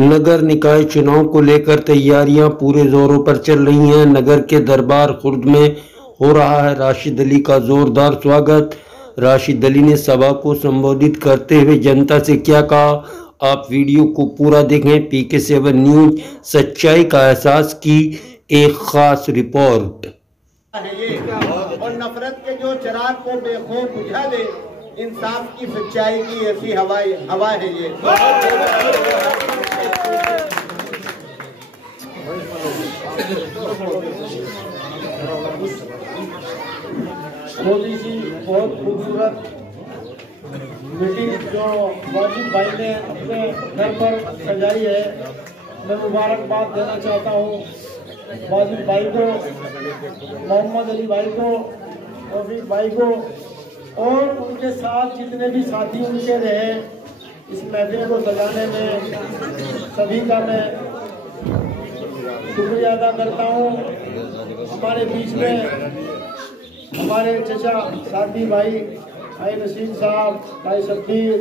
नगर निकाय चुनाव को लेकर तैयारियां पूरे जोरों पर चल रही हैं। नगर के दरबार खुर्द में हो रहा है राशिद अली का जोरदार स्वागत। राशिद अली ने सभा को संबोधित करते हुए जनता से क्या कहा, आप वीडियो को पूरा देखें। PK7 न्यूज सच्चाई का एहसास की एक खास रिपोर्ट। और नफरत के जो चिराग को बेखौफ बुझा दे, इंसाफ की सच्चाई की ऐसी हवा है ये। मोदी जी बहुत खूबसूरत मीटिंग जो वाजिद भाई ने अपने घर पर सजाई है, मैं मुबारकबाद देना चाहता हूँ वाजिद भाई को, मोहम्मद अली भाई को, रफीक भाई को और उनके साथ जितने भी साथी उनके रहे इस महफिल को सजाने में, सभी का मैं शुक्रिया अदा करता हूँ। हमारे बीच में हमारे चचा साथी भाई नसीम साहब, भाई शब्बीर,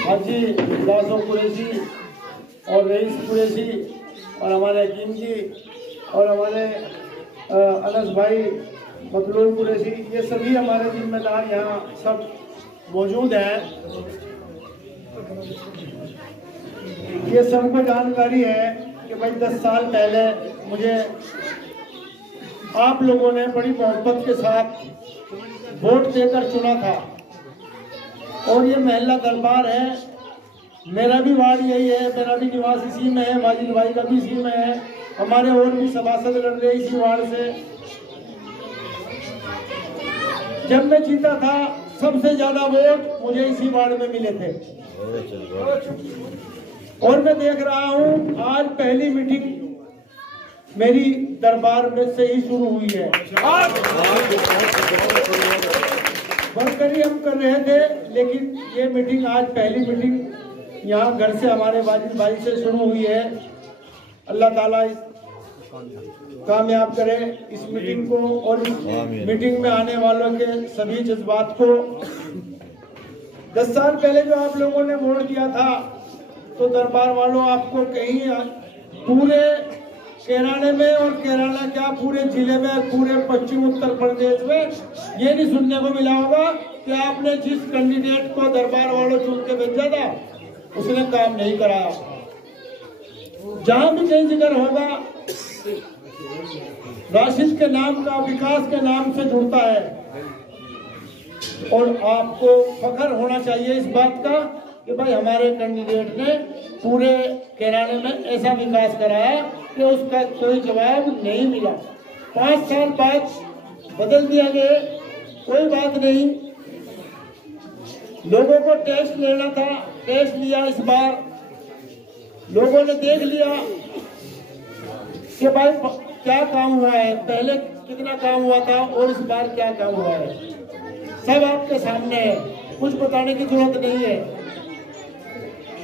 हाजी लासो कुरैशी और रईस कुरैशी और हमारे हकीम जी और हमारे अनस भाई मतलूब कुरैशी, ये सभी हमारे जिम्मेदार यहाँ सब मौजूद हैं। ये सबको जानकारी है कि भाई 10 साल पहले मुझे आप लोगों ने बड़ी मोहब्बत के साथ वोट देकर चुना था और ये महल्ला दरबार है। मेरा भी वार्ड यही है, मेरा भी निवास इसी में है, वाजिद भाई का भी इसी में है, हमारे और भी सभासद लड़ रहे इसी वार्ड से। जब मैं जीता था सबसे ज्यादा वोट मुझे इसी वार्ड में मिले थे और मैं देख रहा हूं आज पहली मीटिंग मेरी दरबार में से ही शुरू हुई है। वर्करी हम कर रहे थे, लेकिन ये मीटिंग आज पहली मीटिंग यहाँ घर से हमारे वाजिद भाई से शुरू हुई है। अल्लाह ताला कामयाब करे इस मीटिंग को और इस मीटिंग में आने वालों के सभी जज्बात को। 10 साल पहले जो आप लोगों ने वोट दिया था तो दरबार वालों आपको कहीं पूरे केराला में और केराला क्या पूरे जिले में, पूरे पश्चिम उत्तर प्रदेश में ये नहीं सुनने को मिला होगा कि आपने जिस कैंडिडेट को दरबार वालों चुन के भेजा था उसने काम नहीं कराया। जहां भी कहीं जिक्र होगा राशिद के नाम का, विकास के नाम से जुड़ता है और आपको फख्र होना चाहिए इस बात का कि भाई हमारे कैंडिडेट ने पूरे केराला में ऐसा विकास कराया कि उसका कोई जवाब नहीं मिला। 5 साल बाद बदल दिया गया, कोई बात नहीं। लोगों को टेस्ट लेना था, टेस्ट लिया। इस बार लोगों ने देख लिया कि भाई क्या काम हुआ है, पहले कितना काम हुआ था और इस बार क्या काम हुआ है, सब आपके सामने है, कुछ बताने की जरूरत नहीं है।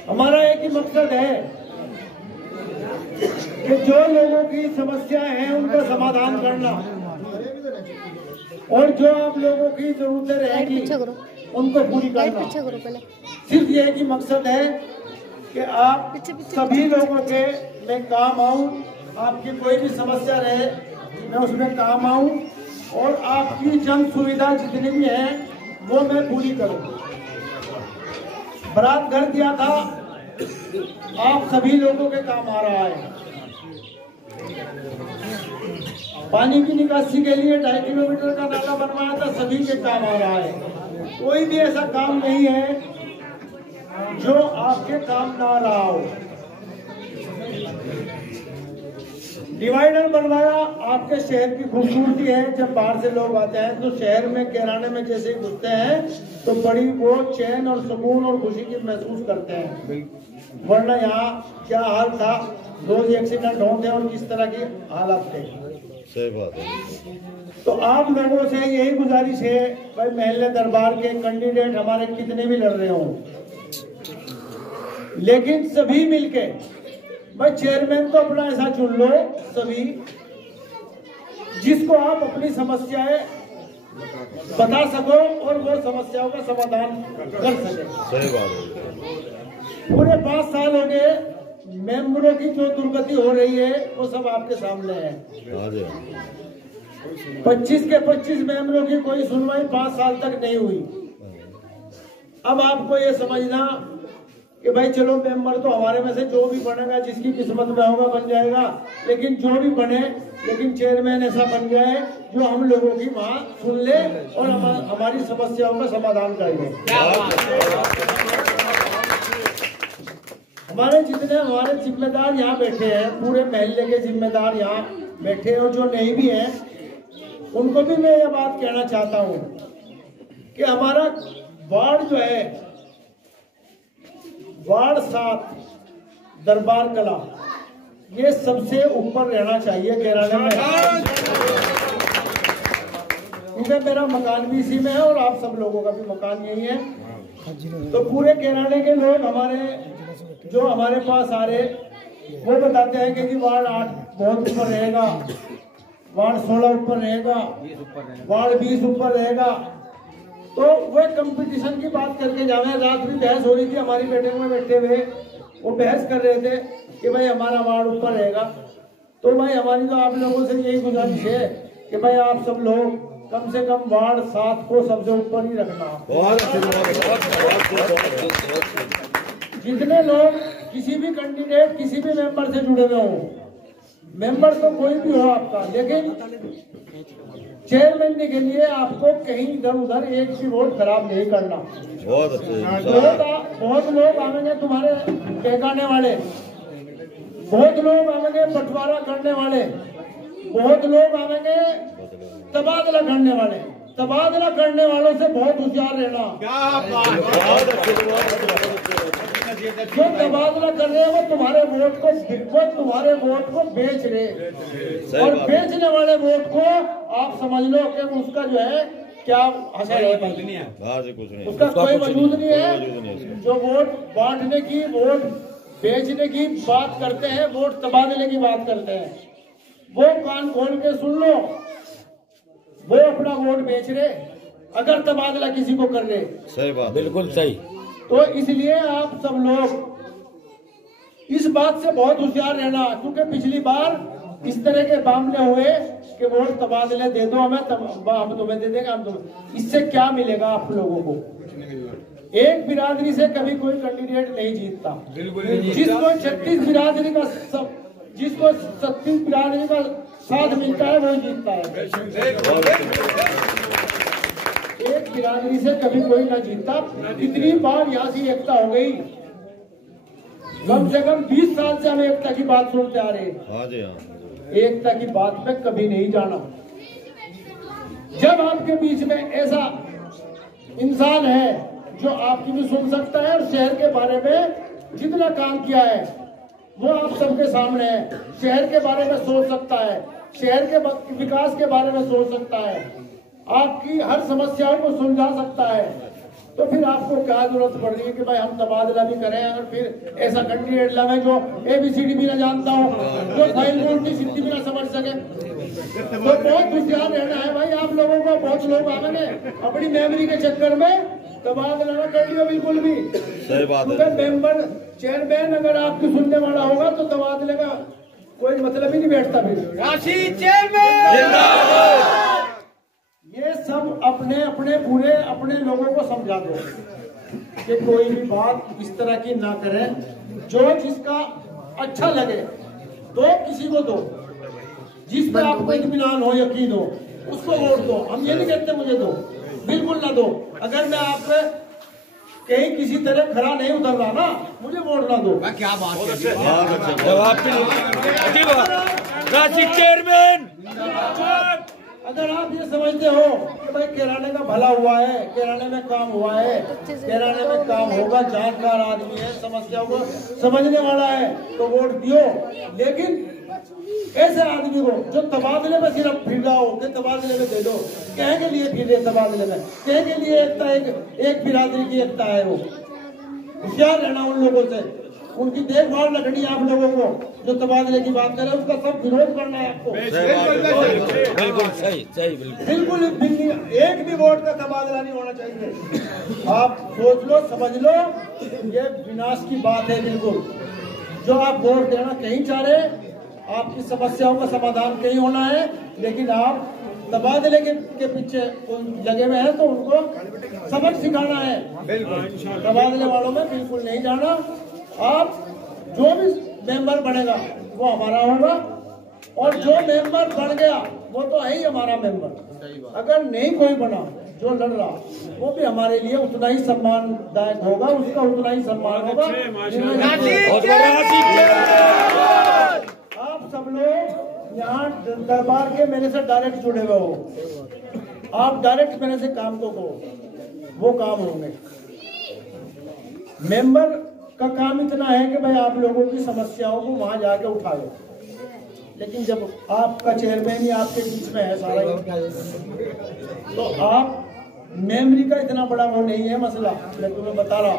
हमारा एक ही मकसद है कि जो लोगों की समस्याएं हैं उनका समाधान करना और जो आप लोगों की जरूरतें रहेंगी उनको पूरी करना। सिर्फ ये ही मकसद है कि आप सभी लोगों के मैं काम आऊं, आपकी कोई भी समस्या रहे मैं उसमें काम आऊं और आपकी जन सुविधा जितनी भी है वो मैं पूरी करूं। बरात घर दिया था, आप सभी लोगों के काम आ रहा है। पानी की निकासी के लिए 2.5 किलोमीटर का नाला बनवाया था, सभी के काम आ रहा है। कोई भी ऐसा काम नहीं है जो आपके काम ना आ रहा हो। डिवाइडर बनवाया, आपके शहर की खूबसूरती है। जब बाहर से लोग आते हैं तो शहर में केराने में जैसे घुसते हैं तो बड़ी वो चैन और सुकून और खुशी की महसूस करते हैं, वरना यहाँ क्या हाल था, रोज एक्सीडेंट होते और किस तरह की हालात थे। सही बात है। तो आप लोगों से यही गुजारिश है भाई, महल्ले दरबार के कैंडिडेट हमारे कितने भी लड़ रहे हों, लेकिन सभी मिलके भाई चेयरमैन को अपना ऐसा चुन लो सभी जिसको आप अपनी समस्याएं बता सको और वो समस्याओं का समाधान कर सके। सही बात है। पूरे 5 साल हो गए, मेंबरों की जो दुर्गति हो रही है वो सब आपके सामने है। 25 के 25 मेंबरों की कोई सुनवाई 5 साल तक नहीं हुई। अब आपको ये समझना कि भाई चलो मेंबर तो हमारे में से जो भी बनेगा, जिसकी किस्मत में होगा बन जाएगा, लेकिन जो भी बने, लेकिन चेयरमैन ऐसा बन जाए जो हम लोगों की बात सुन ले और हमारी समस्याओं का समाधान कर ले। हमारे जिम्मेदार यहाँ बैठे हैं, पूरे महल्ले के जिम्मेदार यहाँ बैठे हैं, और जो नहीं भी हैं उनको भी मैं ये बात कहना चाहता हूँ कि हमारा वार्ड जो है, वार्ड 7 दरबार कला, ये सबसे ऊपर रहना चाहिए कैराने में, क्योंकि मेरा मकान भी इसी में है और आप सब लोगों का भी मकान यही है। तो पूरे कैराने के लोग जो हमारे पास आ रहे, वो बताते हैं कि वार्ड 8 बहुत ऊपर रहेगा, वार्ड 16 ऊपर रहेगा, वार्ड 20 ऊपर रहेगा। तो वो कंपटीशन की बात करके जावे। रात भी बहस हो रही थी, हमारी बैठक में बैठे हुए वो बहस कर रहे थे कि भाई हमारा वार्ड ऊपर रहेगा। तो भाई हमारी तो आप लोगों से यही गुजारिश है कि भाई आप सब लोग कम से कम वार्ड 7 को सबसे ऊपर ही रखना। जितने लोग किसी भी कैंडिडेट, किसी भी मेंबर से जुड़े हुए हो, मेंबर तो कोई भी हो आपका, लेकिन चेयरमैन के लिए आपको कहीं इधर उधर एक भी वोट खराब नहीं करना। बहुत अच्छे। बहुत लोग आवेंगे तुम्हारे ठेकाने वाले, बहुत लोग आवेंगे बंटवारा करने वाले, बहुत लोग आवेंगे तबादला करने वाले। तबादला करने वालों से बहुत होशियार रहना। जो तबादला कर रहे हैं वो तुम्हारे वोट को बेच रहे, और बेचने वाले वोट को आप समझ लो कि उसका जो है क्या असर है, उसका कोई वजूद नहीं है। जो वोट बांटने की, वोट बेचने की बात करते हैं, वोट तबादले की बात करते हैं, वो कान खोल के सुन लो, वो अपना वोट बेच रहे अगर तबादला किसी को कर रहे। सही बात, बिल्कुल सही। तो इसलिए आप सब लोग इस बात से बहुत होशियार रहना, क्योंकि पिछली बार इस तरह के मामले हुए कि वोट तबादले दे दो हमें, हम तुम्हें दे देंगे, हम तुम्हें। इससे क्या मिलेगा आप लोगों को? एक बिरादरी से कभी कोई कैंडिडेट नहीं जीतता। जिसको 36 बिरादरी का जिसको 36 बिरादरी का साथ मिलता है वो जीतता है। एक बिरादरी से कभी कोई ना जीतता। इतनी बार यहाँ से एकता हो गई, कम से कम 20 साल से हम एकता की बात सुनते आ रहे। एकता की बात पे कभी नहीं जाना। जब आपके बीच में ऐसा इंसान है जो आपकी भी सुन सकता है और शहर के बारे में जितना काम किया है वो आप सबके सामने है, शहर के बारे में सोच सकता है, शहर के विकास के बारे में सोच सकता है, आपकी हर समस्याओं को सुलझा सकता है, तो फिर आपको क्या जरूरत पड़ रही है कि भाई हम तबादला भी करें और फिर ऐसा कैंडिडेट लावे जो ABCD भी ना जानता हो, जो फाइल बोर्ड की स्थिति भी ना समझ सके। तो बहुत होशियार रहना है भाई आप लोगों को। बहुत लोग आवेंगे अपनी मेमोरी के चक्कर में तबादला ना कर लियो बिल्कुल भी। सही बात है। मेंबर चेयरमैन अगर आपकी सुनने वाला होगा तो तबादले का कोई मतलब ही नहीं बैठता। फिर राशि चेयरमैन ये सब अपने अपने पूरे अपने लोगों को समझा दो कि कोई भी बात इस तरह की ना करें। जो जिसका अच्छा लगे तो किसी को दो, जिस पे आपको इत्मीनान हो, यकीन हो, उसको वोट दो। हम ये नहीं कहते मुझे दो, बिल्कुल ना दो। अगर मैं आप कहीं किसी तरह खरा नहीं उतर रहा ना, मुझे वोट ना दो। क्या बात है चेयरमैन। अगर आप ये समझते हो कि भाई कैराने का भला हुआ है, कैराने में काम हुआ है, कैराने में काम होगा, जानकार आदमी है, समस्याओं को समझने वाला है, तो वोट दियो। लेकिन ऐसे आदमी को जो तबादले में सिर्फ फिर रहा हो कि तबादले में दे दो, कहे के लिए फिर तबादले में, कहे के लिए एकता एक बिरादरी की एकता है। वो होशियार रहना उन लोगों से। उनकी देखभाल रखनी है आप लोगों को। जो तबादले की बात करें उसका सब विरोध करना है आपको। बिल्कुल सही सही बिल्कुल एक भी वोट का तबादला नहीं होना चाहिए। आप सोच लो, समझ लो, ये विनाश की बात है। बिल्कुल जो आप वोट देना कहीं चाह रहे, आपकी समस्याओं का समाधान कहीं होना है, लेकिन आप तबादले के पीछे लगे हुए हैं, तो उनको सबक सिखाना है। तबादले वालों में बिल्कुल नहीं जाना। आप जो भी मेंबर बनेगा वो हमारा होगा, और जो मेंबर बन गया वो तो है ही हमारा मेंबर। अगर नहीं कोई बना जो लड़ रहा, वो भी हमारे लिए उतना ही सम्मानदायक होगा, उसका उतना ही सम्मान होगा। आप सब लोग यहाँ दरबार के मेरे से डायरेक्ट जुड़े हुए हो, आप डायरेक्ट मेरे से काम को कहो, वो काम होंगे। मेंबर का काम इतना है कि भाई आप लोगों की समस्याओं को वहां जाके उठाए, लेकिन जब आपका चेयरमैन ही आपके बीच में है सारा ही, तो आप मेमोरी का इतना बड़ा वो नहीं है मसला। मैं तुम्हें बता रहा,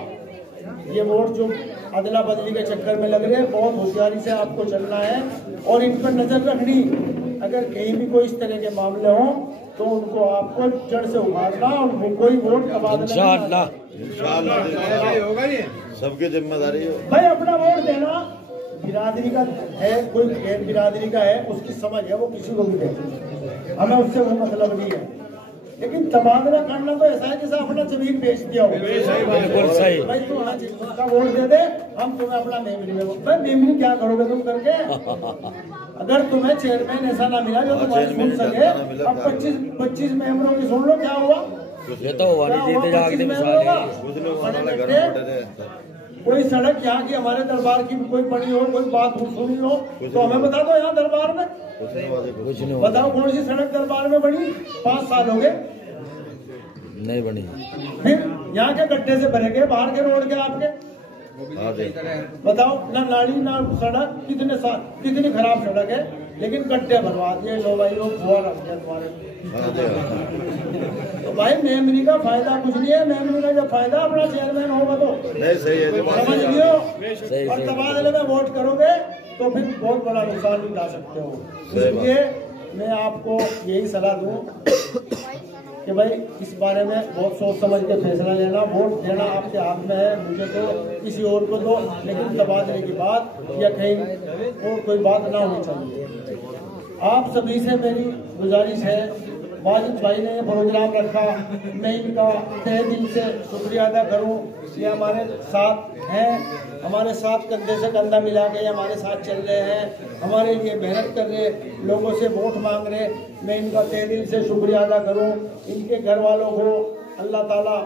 ये वोट जो अदला बदली के चक्कर में लग रहे हैं, बहुत होशियारी से आपको चलना है और इन पर नजर रखनी। अगर कहीं भी कोई इस तरह के मामले हों तो उनको आपको जड़ से उखाड़ना, और कोई वोट तबादला सबकी जिम्मेदारी हो। भाई अपना वोट देना बिरादरी का है, कोई गैर बिरादरी का है, उसकी समझ है, वो किसी को भी दे, हमें उससे वो मतलब नहीं है। लेकिन तबादला करना तो ऐसा है जैसे अपना जमीन बेच दिया हो। बिल्कुल सही। भाई तू उसका वोट दे दे, हम तुम्हें अपना मेमोरी में। भाई मेमोरी क्या करोगे तुम करके? अगर तुम्हें चेयरमैन ऐसा ना मिला जो तुम्हारी सुन सके, अब 25 मेंबरों की सुन लो क्या हुआ। ये तो कोई सड़क यहाँ की हमारे दरबार की कोई बनी हो, कोई बात सुनी हो तो हमें बता दो। यहाँ दरबार में कुछ नहीं बताओ कौन सी सड़क दरबार में बनी? 5 साल हो गए नहीं बनी। फिर यहाँ के गड्ढे से भरे गए, बाहर के रोड के आपके, बताओ ना नाली ना सड़क, कितनी खराब सड़क है, लेकिन गड्ढे भरवा दिए। लो भाई लोग फुआ रख दिया तुम्हारे। तो भाई मेमोरी का फायदा कुछ नहीं है। मेमोरी का जब फायदा अपना चेयरमैन होगा तो सही है, समझ लियो। और तबादले में वोट करोगे तो फिर बहुत बड़ा नुकसान भी ला सकते हो। इसलिए मैं आपको यही सलाह दूं कि भाई इस बारे में बहुत सोच समझ के फैसला लेना। वोट देना आपके हाथ में है, मुझे तो किसी और को दो, लेकिन तबादले की बात या कहीं और कोई बात ना होनी चाहिए। आप सभी से मेरी गुजारिश है, वाजिद भाई ने ये प्रोग्राम रखा, मैं इनका तहे दिल से शुक्रिया अदा करूं। ये हमारे साथ हैं, हमारे साथ कंधे से कंधा मिला के हमारे साथ चल रहे हैं, हमारे लिए मेहनत कर रहे, लोगों से वोट मांग रहे। मैं इनका तहे दिल से शुक्रिया अदा करूं। इनके घर वालों को अल्लाह ताला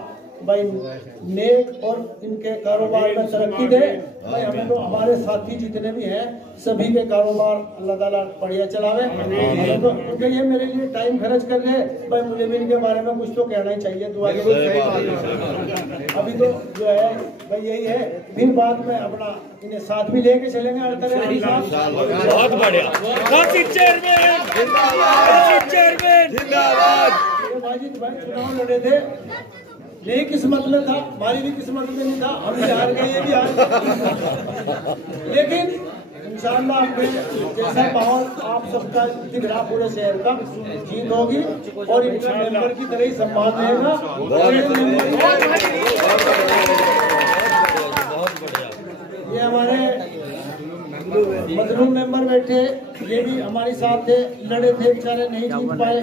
भाई नेक और इनके कारोबार में तरक्की दे। भाई हमें तो हमारे साथी जितने भी हैं सभी के कारोबार अल्लाह ताला बढ़िया चलावे। तो क्योंकि ये मेरे लिए टाइम खर्च कर रहे हैं, भाई मुझे भी इनके बारे में कुछ तो कहना ही चाहिए। दुआ के अभी तो जो है भाई यही है, फिर बाद में अपना इन्हें साथ भी लेके चलेंगे हर तरह। बहुत बढ़िया। वाजिद भाई चुनाव लड़े थे, यही किस्मत में था, हमारी भी किस्मत में नहीं था, हम भी हार गए, ये भी हार गए। लेकिन इंशाअल्लाह जैसा माहौल आप सबका दिख रहा पूरे शहर का, जीत होगी और इनका मेंबर की तरह ही सम्मान रहेगा। ये हमारे मजलूम मेंबर बैठे, ये भी हमारे साथ थे, लड़े थे, बेचारे नहीं जीत पाए।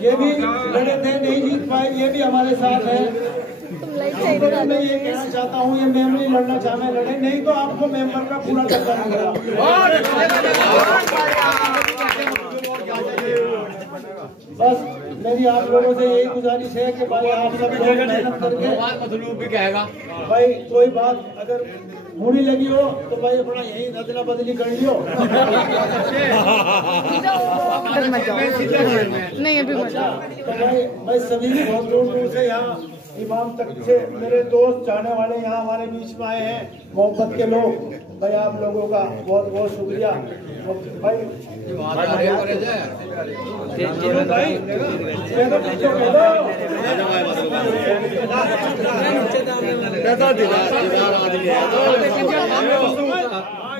ये भी लड़े थे, नहीं जीत पाए, ये भी हमारे साथ है। मैं ये कहना चाहता हूँ, ये मेमोरी लड़ना चाहना लड़े, नहीं तो आपको मेंबर का पूरा टक्कर मिलेगा। बस मेरी आप लोगों से यही गुजारिश है कि भाई आप सब लोग मेहनत करके भाई कोई बात अगर बुरी लगी हो तो भाई अपना यही अदला बदली कर लियो। नहीं अभी तो भाई सभी बहुत दूर दूर से यहाँ इमाम तक से मेरे दोस्त जाने वाले यहाँ हमारे बीच में आए हैं, मोहब्बत के लोग, भाई आप लोगों का बहुत बहुत शुक्रिया भाई।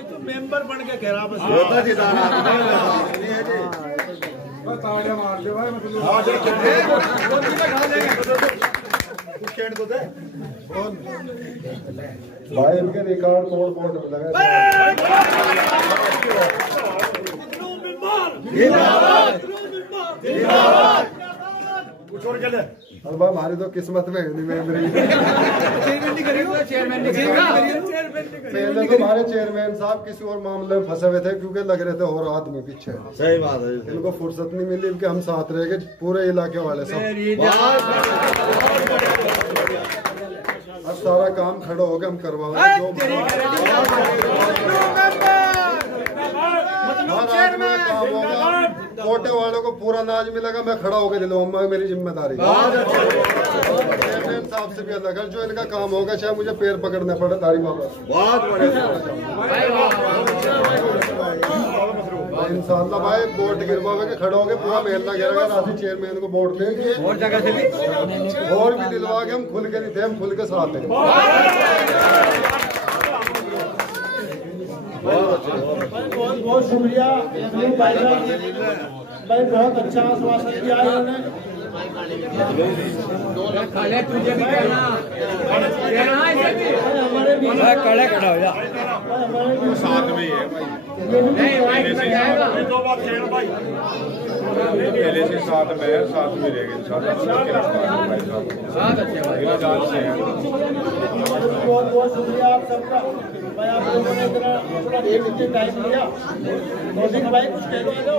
तो मेंबर बन के कह रहा बस भाई इनके रिकॉर्ड तोड़ फोड़ लगा। और भाई हमारी तो किस्मत में नहीं मेरी। पहले तो हमारे चेयरमैन साहब किसी और मामले में फंसे हुए थे क्योंकि लग रहे थे और आदमी पीछे। सही बात है। इनको फुर्सत नहीं मिली कि हम साथ रह गए पूरे इलाके वाले सब। अब सारा काम खड़ा हो गया, हम करवाएंगे जो काम होगा। कोटे वालों को पूरा नाज मिलेगा, मैं खड़ा होकर दिलवाऊंगा, मेरी जिम्मेदारी। चेयरमैन साहब से भी अलग है, जो इनका काम होगा चाहे मुझे पैर पकड़ने पड़े तारी बाबा। इंशाल्लाह भाई वोट गिरवावे के खड़े हो गए, पूरा मेला गिरेगा। राशि चेयरमैन को वोट देंगे और जगह से भी और भी दिलवा के हम खुल के नहीं थे, हम खुल के साथ हैं। बहुत बहुत शुक्रिया भाई, बहुत अच्छा आश्वासन दिया है उन्होंने। कड़े खड़ा हो जा साथ में ही है भाई, पहले से साथ में है, साथ में रहेंगे बहुत बहुत शुक्रिया आप सबका भाई, आप लोगों ने इतना थोड़ा टाइम दिया। भाई कुछ कह दो।